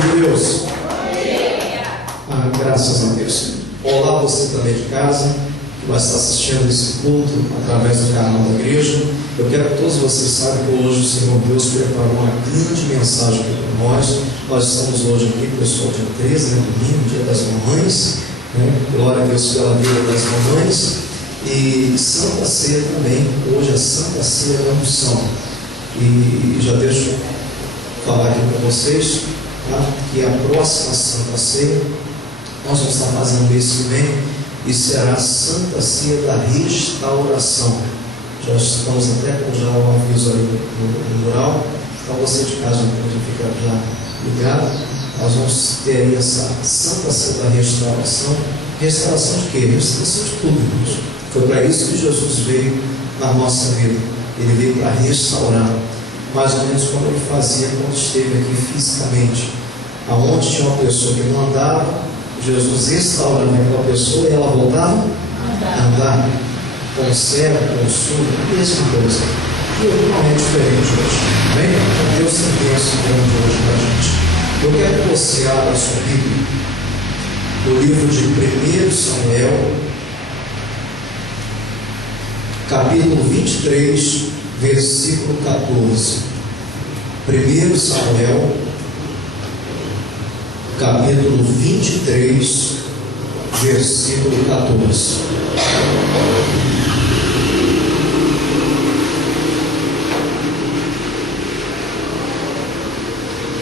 de Deus. Graças a Deus. Olá, você também de casa, que vai estar assistindo esse culto através do canal da igreja. Eu quero que todos vocês saibam que hoje o Senhor Deus preparou uma grande mensagem aqui para nós. Nós estamos hoje aqui, pessoal, dia 13, domingo, dia das mamães, glória a Deus pela vida das mamães. E Santa Ceia também, hoje é Santa Ceia da Unção. E já deixo eu falar aqui para vocês, tá? Que a próxima Santa Ceia nós vamos estar fazendo mês que vem, e será a Santa Ceia da Restauração. Já estamos até com já o aviso aí no mural, então você de casa já fica já ligado. Nós vamos ter aí essa Santa Ceia da Restauração. Restauração de quê? Restauração de tudo, irmãos. Foi para isso que Jesus veio na nossa vida. Ele veio para restaurar, mais ou menos como ele fazia quando esteve aqui fisicamente. Aonde tinha uma pessoa que não andava, Jesus restaurava aquela pessoa e ela voltava a andar. Com o cego, com o surdo, a mesma coisa. E não é diferente hoje. Amém? Então Deus tem bênção grande hoje para a gente. Eu quero que você abra a sua Bíblia no livro de 1 Samuel, capítulo 23, versículo 14. 1 Samuel, capítulo 23, versículo 14.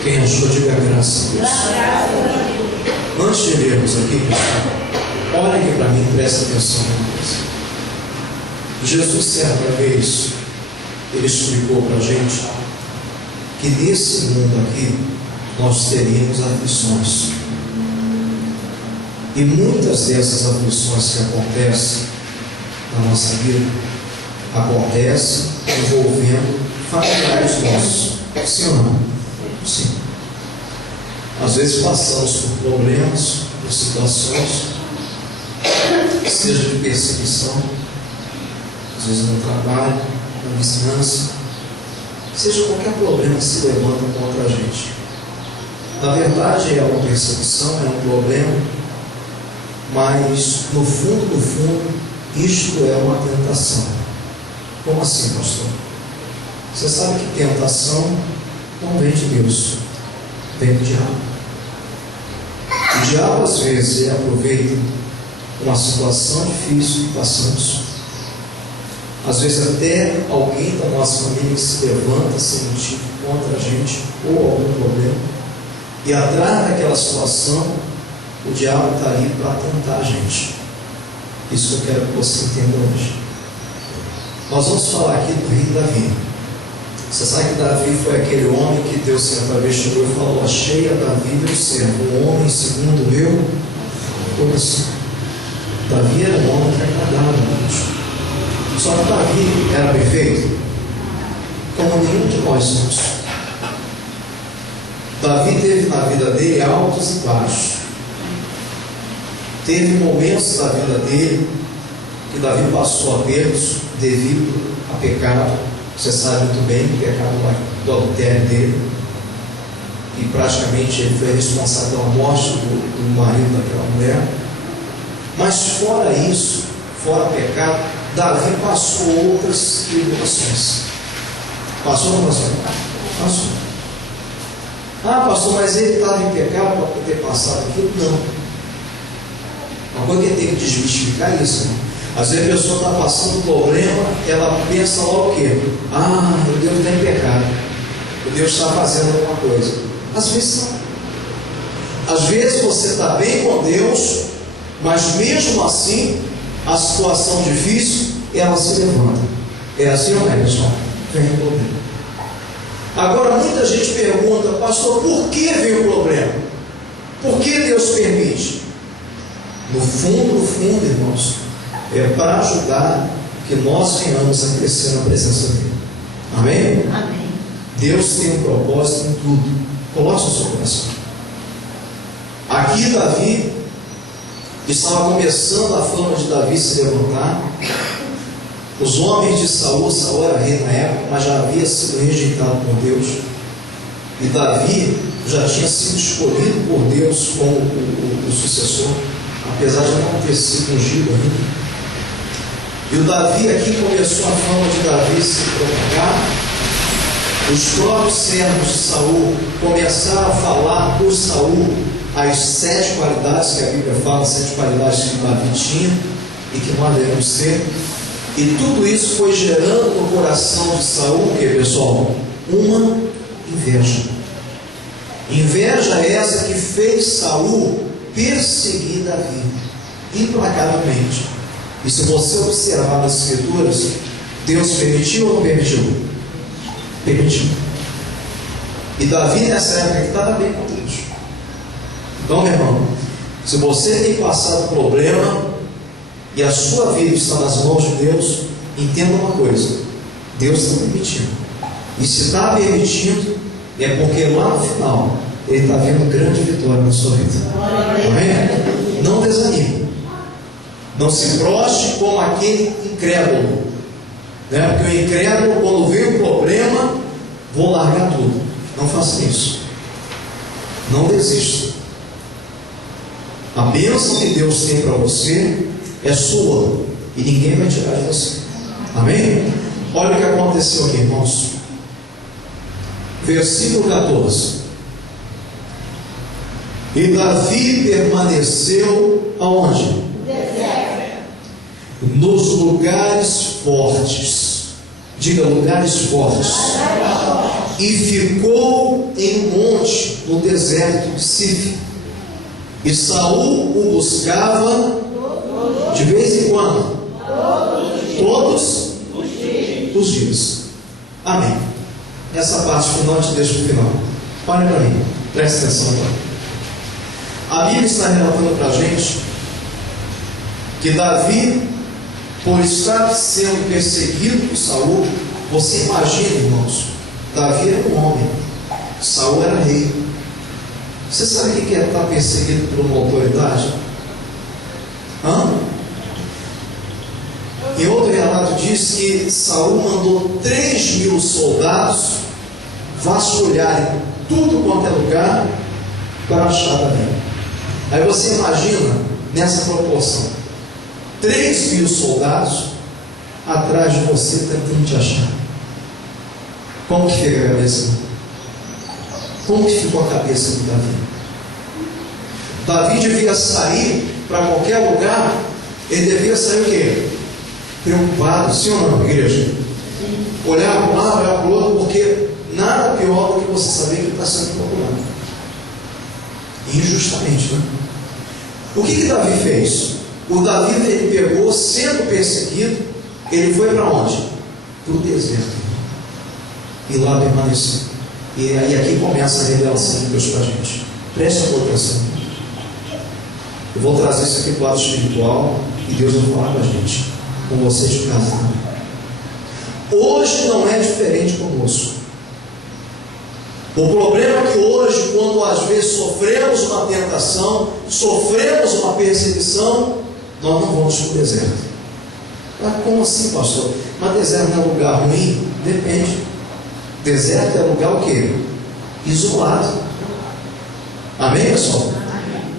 Quem achou, diga graças a Deus. Antes de lermos aqui, pessoal, olha aqui para mim, presta atenção numa coisa. Jesus, certa vez, ele explicou para a gente que nesse mundo aqui nós teríamos aflições. E muitas dessas aflições que acontecem na nossa vida acontecem envolvendo familiares nossos. Sim ou não? Sim. Às vezes passamos por problemas, por situações, seja de perseguição, às vezes no trabalho, na vizinhança, seja qualquer problema que se levanta contra a gente. Na verdade é uma perseguição, é um problema, mas no fundo, isto é uma tentação. Como assim, pastor? Você sabe que tentação não vem de Deus, vem do diabo. O diabo às vezes ele aproveita uma situação difícil que passamos, às vezes até alguém da nossa família que se levanta sem motivo contra a gente ou algum problema, e atrás daquela situação o diabo está ali para tentar a gente. Isso eu quero que você entenda hoje. Nós vamos falar aqui do rei Davi. Você sabe que Davi foi aquele homem que Deus certa vez chegou e falou: achei a Davi meu servo, um homem segundo o meu coração. Davi era um homem que agradava a Deus. Só que Davi era perfeito, como nenhum de nós somos. Davi teve na vida dele altos e baixos. Teve momentos da vida dele que Davi passou apertos devido a pecado. Você sabe muito bem o pecado do adultério dele, e praticamente ele foi responsável pela morte do marido daquela mulher. Mas fora isso, fora pecado, Davi passou outras tribulações. Passou ou não passou? Passou. Ah, pastor, mas ele estava em pecado para ter passado aquilo? Não. Uma coisa que tem que desmistificar isso, né? Às vezes a pessoa está passando problema, ela pensa logo o quê? Ah, eu devo estar em pecado, o Deus está fazendo alguma coisa. Às vezes não. Às vezes você está bem com Deus, mas mesmo assim a situação difícil, ela se levanta. É assim ou não é, pessoal? Vem o problema. Agora muita gente pergunta: pastor, por que vem o problema? Por que Deus permite? No fundo, irmãos, é para ajudar que nós venhamos a crescer na presença dele. Amém? Amém. Deus tem um propósito em tudo. Coloque o seu coração. Aqui Davi estava começando a fama de Davi se levantar. Os homens de Saul era rei na época, mas já havia sido rejeitado por Deus. E Davi já tinha sido escolhido por Deus como o sucessor, apesar de não ter sido ungido ainda. E o Davi aqui começou a fama de Davi se propagar. Os próprios servos de Saul começaram a falar por Saul as 7 qualidades que a Bíblia fala, 7 qualidades que Davi tinha e que nós devemos ter. E tudo isso foi gerando no coração de Saul, o que, pessoal? Uma inveja. Inveja essa que fez Saul perseguir Davi implacavelmente. E se você observar nas Escrituras, Deus permitiu ou não permitiu? Permitiu. E Davi nessa época que estava bem com Deus. Então, meu irmão, se você tem passado problema e a sua vida está nas mãos de Deus, entenda uma coisa: Deus está permitindo. E se está permitindo, é porque lá no final Ele está vendo grande vitória na sua vida. Amém? Não desanime. Não se prostre como aquele incrédulo, né? Porque o incrédulo, quando vê o problema, vou largar tudo. Não faça isso. Não desista. A bênção que Deus tem para você é sua e ninguém vai tirar de você. Amém? Olha o que aconteceu aqui, irmãos. Versículo 14. E Davi permaneceu aonde? Nos lugares fortes. Diga, lugares fortes. E ficou em um monte no deserto de Sif. E Saul o buscava de vez em quando. Todos os dias. Amém. Essa parte final eu te deixo no final. Olha para mim. Presta atenção agora. A Bíblia está relatando para a gente que Davi, por estar sendo perseguido por Saul, você imagina, irmãos, Davi era um homem, Saul era rei. Você sabe o que é estar perseguido por uma autoridade? Em outro relato diz que Saul mandou 3.000 soldados vasculharem tudo quanto é lugar para achar Davi. Aí você imagina nessa proporção: 3.000 soldados atrás de você tentando te achar. Como que fica a cabeça? Como que ficou a cabeça de Davi? Davi devia sair para qualquer lugar. Ele devia sair o quê? Preocupado, sim ou não, igreja? Olhar para um lado, olhar para o outro, porque nada pior do que você saber que ele está sendo procurado injustamente, né? O que Davi fez? O Davi, ele pegou, sendo perseguido, ele foi para onde? Para o deserto. E lá permaneceu. E aí aqui começa a revelação de Deus para a gente. Preste atenção. Eu vou trazer isso aqui para o lado espiritual e Deus vai falar com a gente, com vocês de casa também. Hoje não é diferente conosco. O problema é que hoje, quando às vezes sofremos uma tentação, sofremos uma perseguição, nós não vamos para o deserto. Mas como assim, pastor? Mas deserto não é lugar ruim? Depende. Deserto é lugar o quê? Isolado. Amém, pessoal?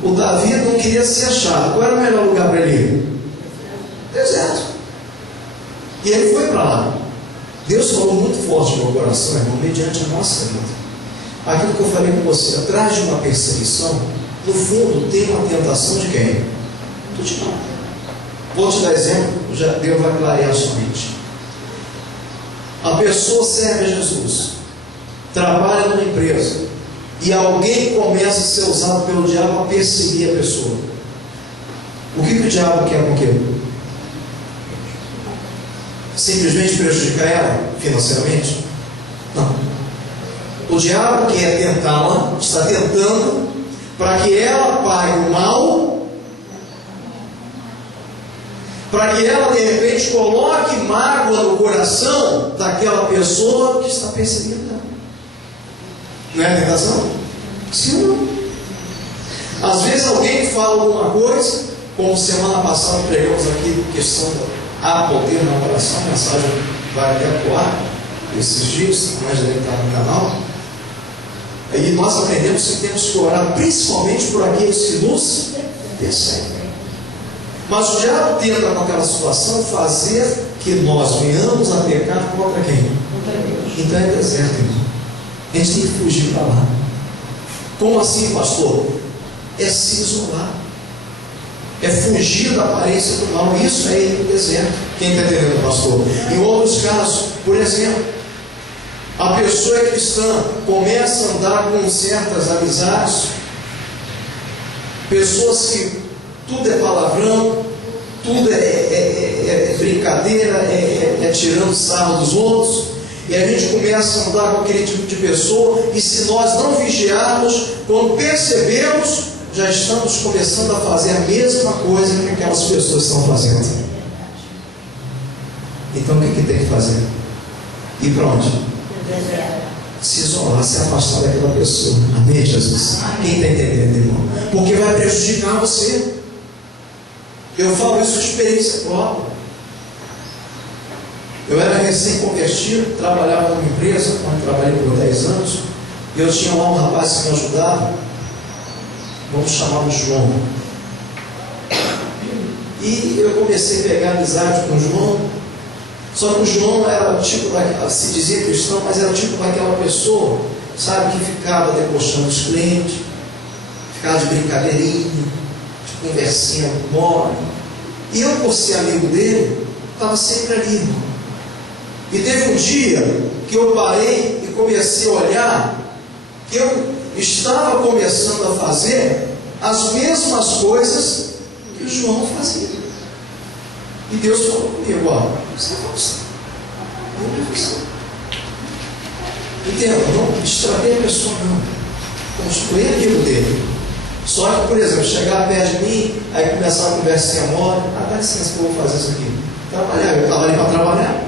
O Davi não queria ser achado. Qual era o melhor lugar para ele ir? Deserto. E ele foi para lá. Deus falou muito forte no meu coração, irmão, mediante a nossa vida. Aquilo que eu falei com você, atrás de uma perseguição, no fundo tem uma tentação de quem? Do diabo. Vou te dar exemplo, já Deus vai clarear a sua mente. A pessoa serve a Jesus, trabalha numa empresa, e alguém começa a ser usado pelo diabo para perseguir a pessoa. O que o diabo quer com aquilo? Simplesmente prejudicar ela financeiramente? Não. O diabo quer tentá-la, está tentando, para que ela pague o mal, para que ela de repente coloque mágoa no coração daquela pessoa que está perseguindo ela. Não é a tentação? Sim ou não? Às vezes alguém fala alguma coisa, como semana passada pregamos aqui questão há poder na oração, a mensagem vai até pro ar esses dias, mas deve estar no canal. E nós aprendemos que temos que orar principalmente por aqueles que nos perseguem. Mas o diabo tenta, com aquela situação, fazer que nós venhamos a pecar contra quem? Então é deserto, irmão. A gente tem que fugir para lá. Como assim, pastor? É se isolar. É fugir da aparência do mal. Isso é ir para o deserto. Quem está entendendo, pastor? Em outros casos, por exemplo, a pessoa é cristã, começa a andar com certas amizades, pessoas que tudo é palavrão, tudo é brincadeira, é tirando sarro dos outros, e a gente começa a andar com aquele tipo de pessoa, e se nós não vigiarmos, quando percebemos, já estamos começando a fazer a mesma coisa que aquelas pessoas estão fazendo. Então o que tem que fazer? Ir para onde? Se isolar, se afastar daquela pessoa. Amém, Jesus? Quem está entendendo, irmão? Porque vai prejudicar você. Eu falo isso de experiência própria. Eu era recém-convertido, trabalhava numa empresa, onde trabalhei por 10 anos, e eu tinha lá um rapaz que me ajudava, vamos chamar de João. E eu comecei a pegar amizade com o João. Só que o João era o tipo daquela, se dizia cristão, mas era o tipo daquela pessoa, sabe, que ficava debochando os clientes, ficava de brincadeirinha, de conversinha mole. E eu, por ser amigo dele, estava sempre ali. E teve um dia que eu parei e comecei a olhar, que eu estava começando a fazer as mesmas coisas que o João fazia. E Deus falou comigo, ó, você vai você. Eu não você. Entenda, não distrair a pessoa, não. Construir amigo dele. Só que, por exemplo, chegar perto de mim, aí começar a conversinha mole, dá licença que eu vou fazer isso aqui. Trabalhar, eu estava ali para trabalhar.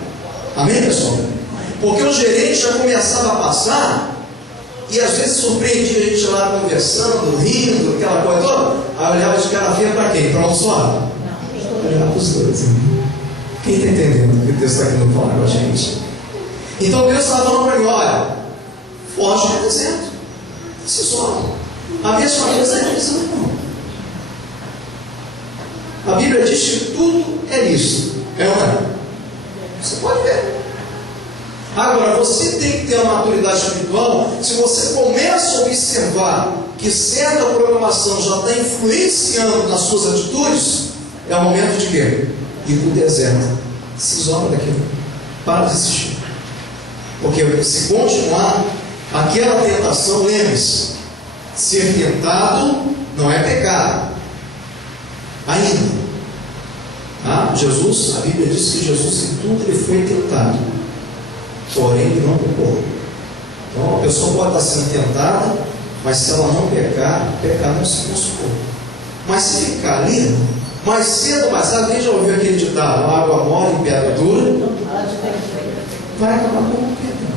Amém, pessoal? Porque o gerente já começava a passar, e às vezes surpreendia a gente lá conversando, rindo, aquela coisa toda. Aí olhava de cara feia para quem? Para um só? Olhar para os dois. Quem está entendendo o que Deus está querendo falar com a gente? Então Deus estava falando para mim, olha, foge do deserto, se isola. A mesma coisa é isso, irmão. A Bíblia diz que tudo é isso. É ou não é? Você pode ver. Agora, você tem que ter uma maturidade espiritual. Se você começa a observar que certa programação já está influenciando nas suas atitudes, é o momento de quê? Ir para o deserto. Se isola daquilo. Para de assistir. Porque se continuar, aquela tentação, lembre-se, ser tentado não é pecado. Ainda. Jesus, a Bíblia diz que Jesus em tudo ele foi tentado, porém ele não pecou. Então a pessoa pode estar sendo tentada, mas se ela não pecar, pecar não se consumou. Mas se ficar ali, mais cedo ou mais tarde, quem já ouviu aquele ditado, água mole em pedra dura, vai acabar corrompendo.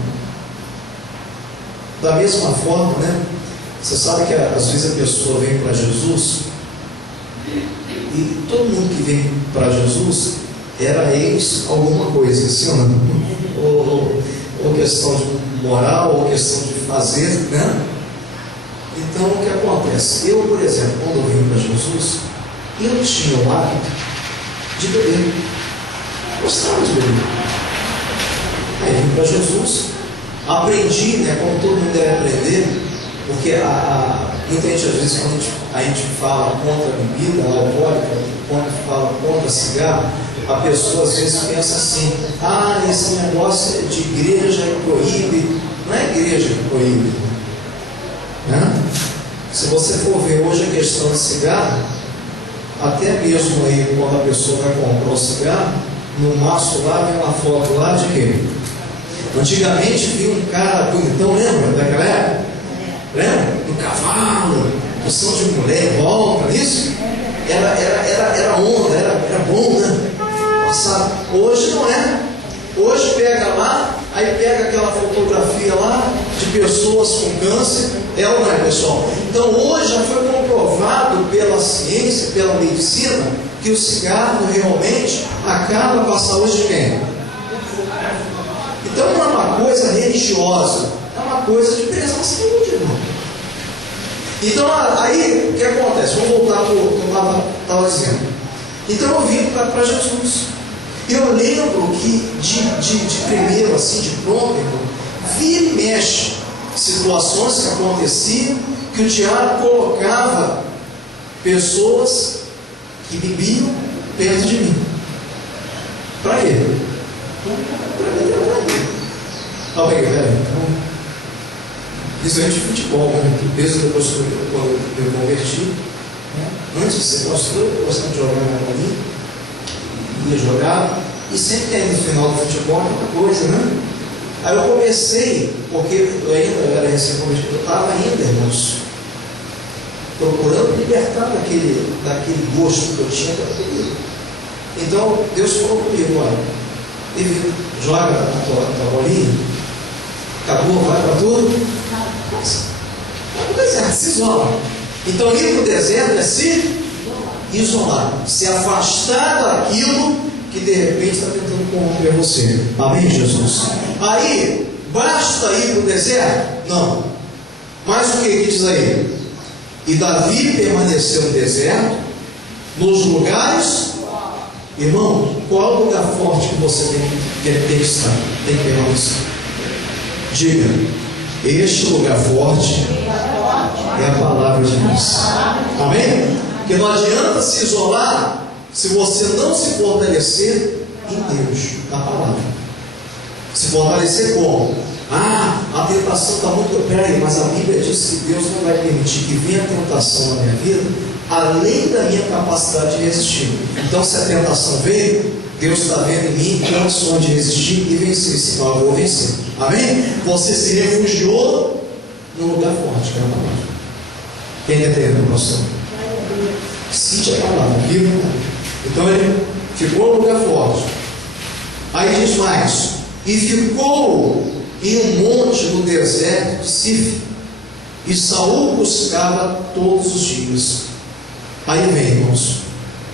Da mesma forma, né? Você sabe que às vezes a pessoa vem para Jesus, e todo mundo que vem para Jesus era ex alguma coisa, assim, ou questão de moral, ou questão de fazer, né? Então o que acontece? Eu, por exemplo, quando eu vim para Jesus, eu tinha o hábito de beber. Gostava de beber. Aí vim para Jesus, aprendi, né, como todo mundo deve aprender, porque muita gente, às vezes, quando a gente fala contra a bebida alcoólica, quando fala contra cigarro, a pessoa às vezes pensa assim, esse negócio de igreja proíbe. Não é igreja que proíbe, né? Se você for ver hoje a questão de cigarro, até mesmo aí quando a pessoa vai comprar um cigarro, no maço lá vem uma foto lá de quê? Antigamente vinha um cara bonitão, lembra daquela época? Lembra? Do cavalo, do som de mulher, volta, isso? Era onda, era bom, né? Passado. Hoje não é. Hoje pega lá, aí pega aquela fotografia lá de pessoas com câncer, é ou não é, pessoal? Então hoje já foi comprovado pela ciência, pela medicina, que o cigarro realmente acaba com a saúde de quem? Então não é uma coisa religiosa, é uma uma coisa de peso na saúde, irmão. Então, aí, o que acontece? Vamos voltar para o que eu estava dizendo. Então, eu vim para Jesus. Eu lembro que, de primeiro, assim, de pronto, irmão, vira e mexe situações que aconteciam, que o diabo colocava pessoas que bebiam perto de mim. Para quê? Para me tratar. Tá bem, velho? Principalmente de futebol, né? Que peso depois quando eu converti, né? Antes de ser pastor, eu gostava de jogar na bolinha, ia jogar, e sempre que no final do futebol aquela coisa, né? Aí eu comecei, porque eu era recém-convertido, eu estava ainda, irmãos, procurando libertar daquele gosto que eu tinha para beber. Então Deus falou comigo: olha, ele joga a tua bolinha, acabou, vai para tudo, vai para o deserto, se isola. Então ir para o deserto é se isolar, se afastar daquilo que de repente está tentando corromper você. Amém, Jesus? Aí, basta ir para o deserto? Não. Mas o que diz aí? E Davi permaneceu no deserto, nos lugares. Irmão, qual é o lugar forte que você tem que estar? Tem que permanecer. Diga: este lugar forte é a palavra de Deus. Amém? Porque não adianta se isolar se você não se fortalecer em Deus, na palavra. Se fortalecer como? A tentação está muito perto, mas a Bíblia diz que Deus não vai permitir que venha a tentação na minha vida além da minha capacidade de resistir. Então, se a tentação veio, Deus está vendo em mim condições de resistir e vencer. Senão eu vou vencer. Amém? Você se refugiou num lugar forte, que é a palavra. Quem entendeu, pastor? Cite a palavra, viu? Então ele ficou num lugar forte. Aí diz mais: e ficou em um monte no deserto de Sif, e Saul buscava todos os dias. Aí vem, irmãos,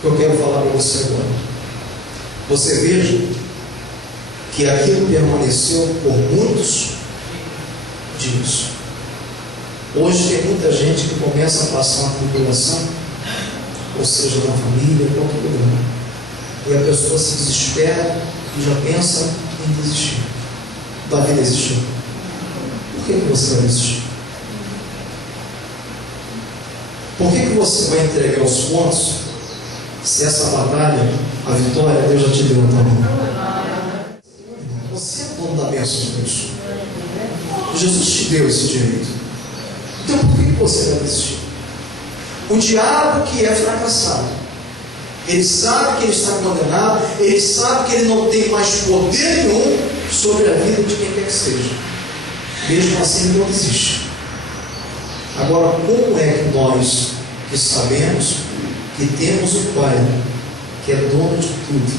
que eu quero falar para você agora. Você veja que aquilo permaneceu por muitos dias. Hoje tem muita gente que começa a passar uma tribulação, ou seja, na família, em qualquer lugar, e a pessoa se desespera e já pensa em desistir. Davi desistiu. Por que você vai desistir? Por que você vai entregar os pontos se essa batalha, a vitória, Deus já te deu na tua mão? Você é dono da bênção de Deus. Jesus te deu esse direito. Então por que você vai desistir? O diabo, que é fracassado, ele sabe que ele está condenado, ele sabe que ele não tem mais poder nenhum sobre a vida de quem quer que seja. Mesmo assim, ele não desiste. Agora, como é que nós, que sabemos que temos o Pai, que é dono de tudo,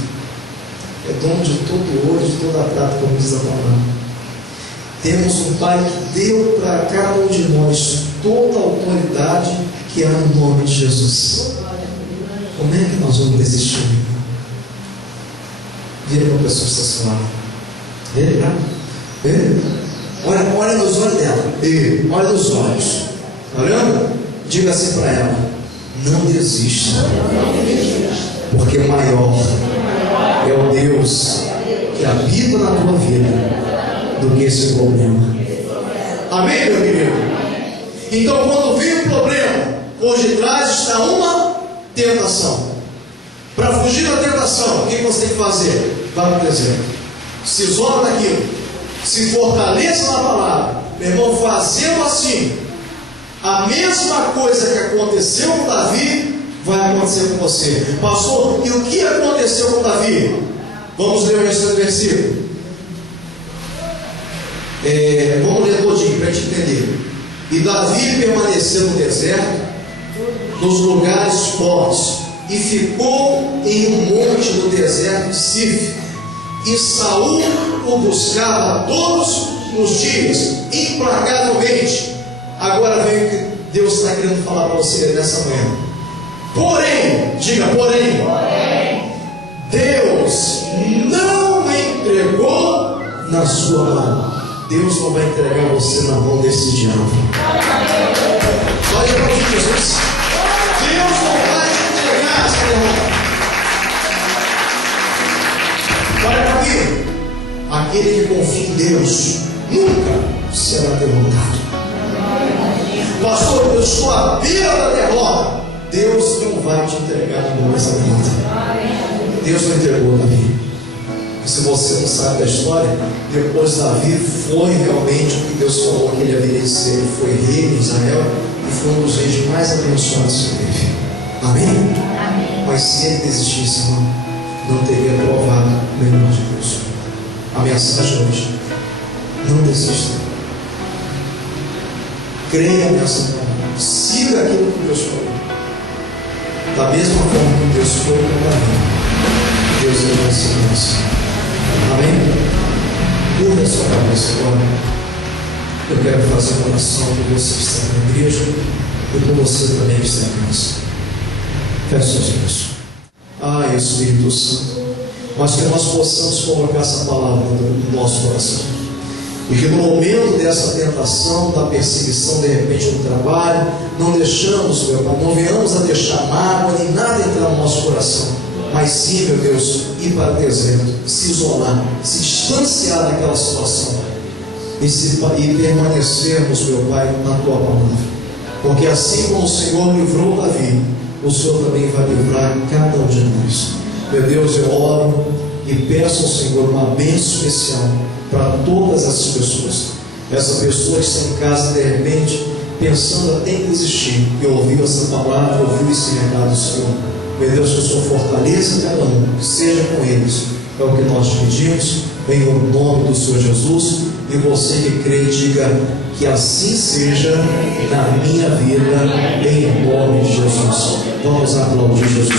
é dono de todo o ouro, de toda a prata, como diz a palavra, temos um Pai que deu para cada um de nós toda a autoridade que há no nome de Jesus. Como é que nós vamos desistir? Vira para a pessoa que está se falando. Olha nos olhos dela. Olha nos olhos. Está olhando? Diga assim para ela: não desista, porque maior é o Deus que habita na tua vida do que esse problema. Amém, meu querido? Então, quando vem o problema, por detrás está uma tentação. Para fugir da tentação, o que você tem que fazer? Vá para o deserto, se isola daquilo, se fortaleça na palavra. Meu irmão, fazendo assim, a mesma coisa que aconteceu com Davi vai acontecer com você. Pastor, e o que aconteceu com Davi? Vamos ler o resto do versículo. Vamos ler todinho para a gente entender. E Davi permaneceu no deserto, nos lugares fortes, e ficou em um monte do deserto de Sif. E Saul o buscava todos os dias, implacavelmente. Agora vem o que Deus está querendo falar para você nessa manhã. Porém, diga porém, Deus não me entregou na sua mão. Deus não vai entregar você na mão desse diabo. Pode aplaudir Jesus. Deus não vai entregar essa derrota. Olha para mim. Aquele que confia em Deus nunca será derrotado. Pastor, eu estou à beira da derrota. Deus não vai te entregar na mão dessa derrota. Deus não entregou Davi. Se você não sabe da história, depois Davi foi realmente o que Deus falou que ele haveria de ser. Ele foi rei de Israel e foi um dos reis mais abençoados que teve. Amém? Amém? Mas se ele desistisse, irmão, não teria provado o melhor de Deus. A mensagem hoje: não desista. Creia nessa palavra. Siga aquilo que Deus falou. Da mesma forma que Deus foi com Davi, Deus é vai ser nosso. Amém? Curva a sua cabeça agora. Eu quero fazer uma oração por você que está na igreja e por você também que está em casa. Feche seus olhos. Ah, Espírito Santo, mas que nós possamos colocar essa palavra no nosso coração. E que no momento dessa tentação, da perseguição, de repente no trabalho, não deixamos, meu Pai, não venhamos a deixar mágoa nem nada entrar no nosso coração. Mas sim, meu Deus, ir para o deserto, se isolar, se distanciar daquela situação e permanecermos, meu Pai, na Tua palavra. Porque assim como o Senhor livrou Davi, o Senhor também vai livrar cada um de nós. Meu Deus, eu oro e peço ao Senhor uma bênção especial para todas essas pessoas. Essa pessoa que está em casa, de repente, pensando até em desistir, e ouviu essa palavra, ouviu esse recado do Senhor. Meu Deus, que o Senhor fortaleça cada um, que seja com eles. É o que nós pedimos, em nome do Senhor Jesus. E você que crê, diga que assim seja na minha vida, em nome de Jesus. Vamos aplaudir Jesus.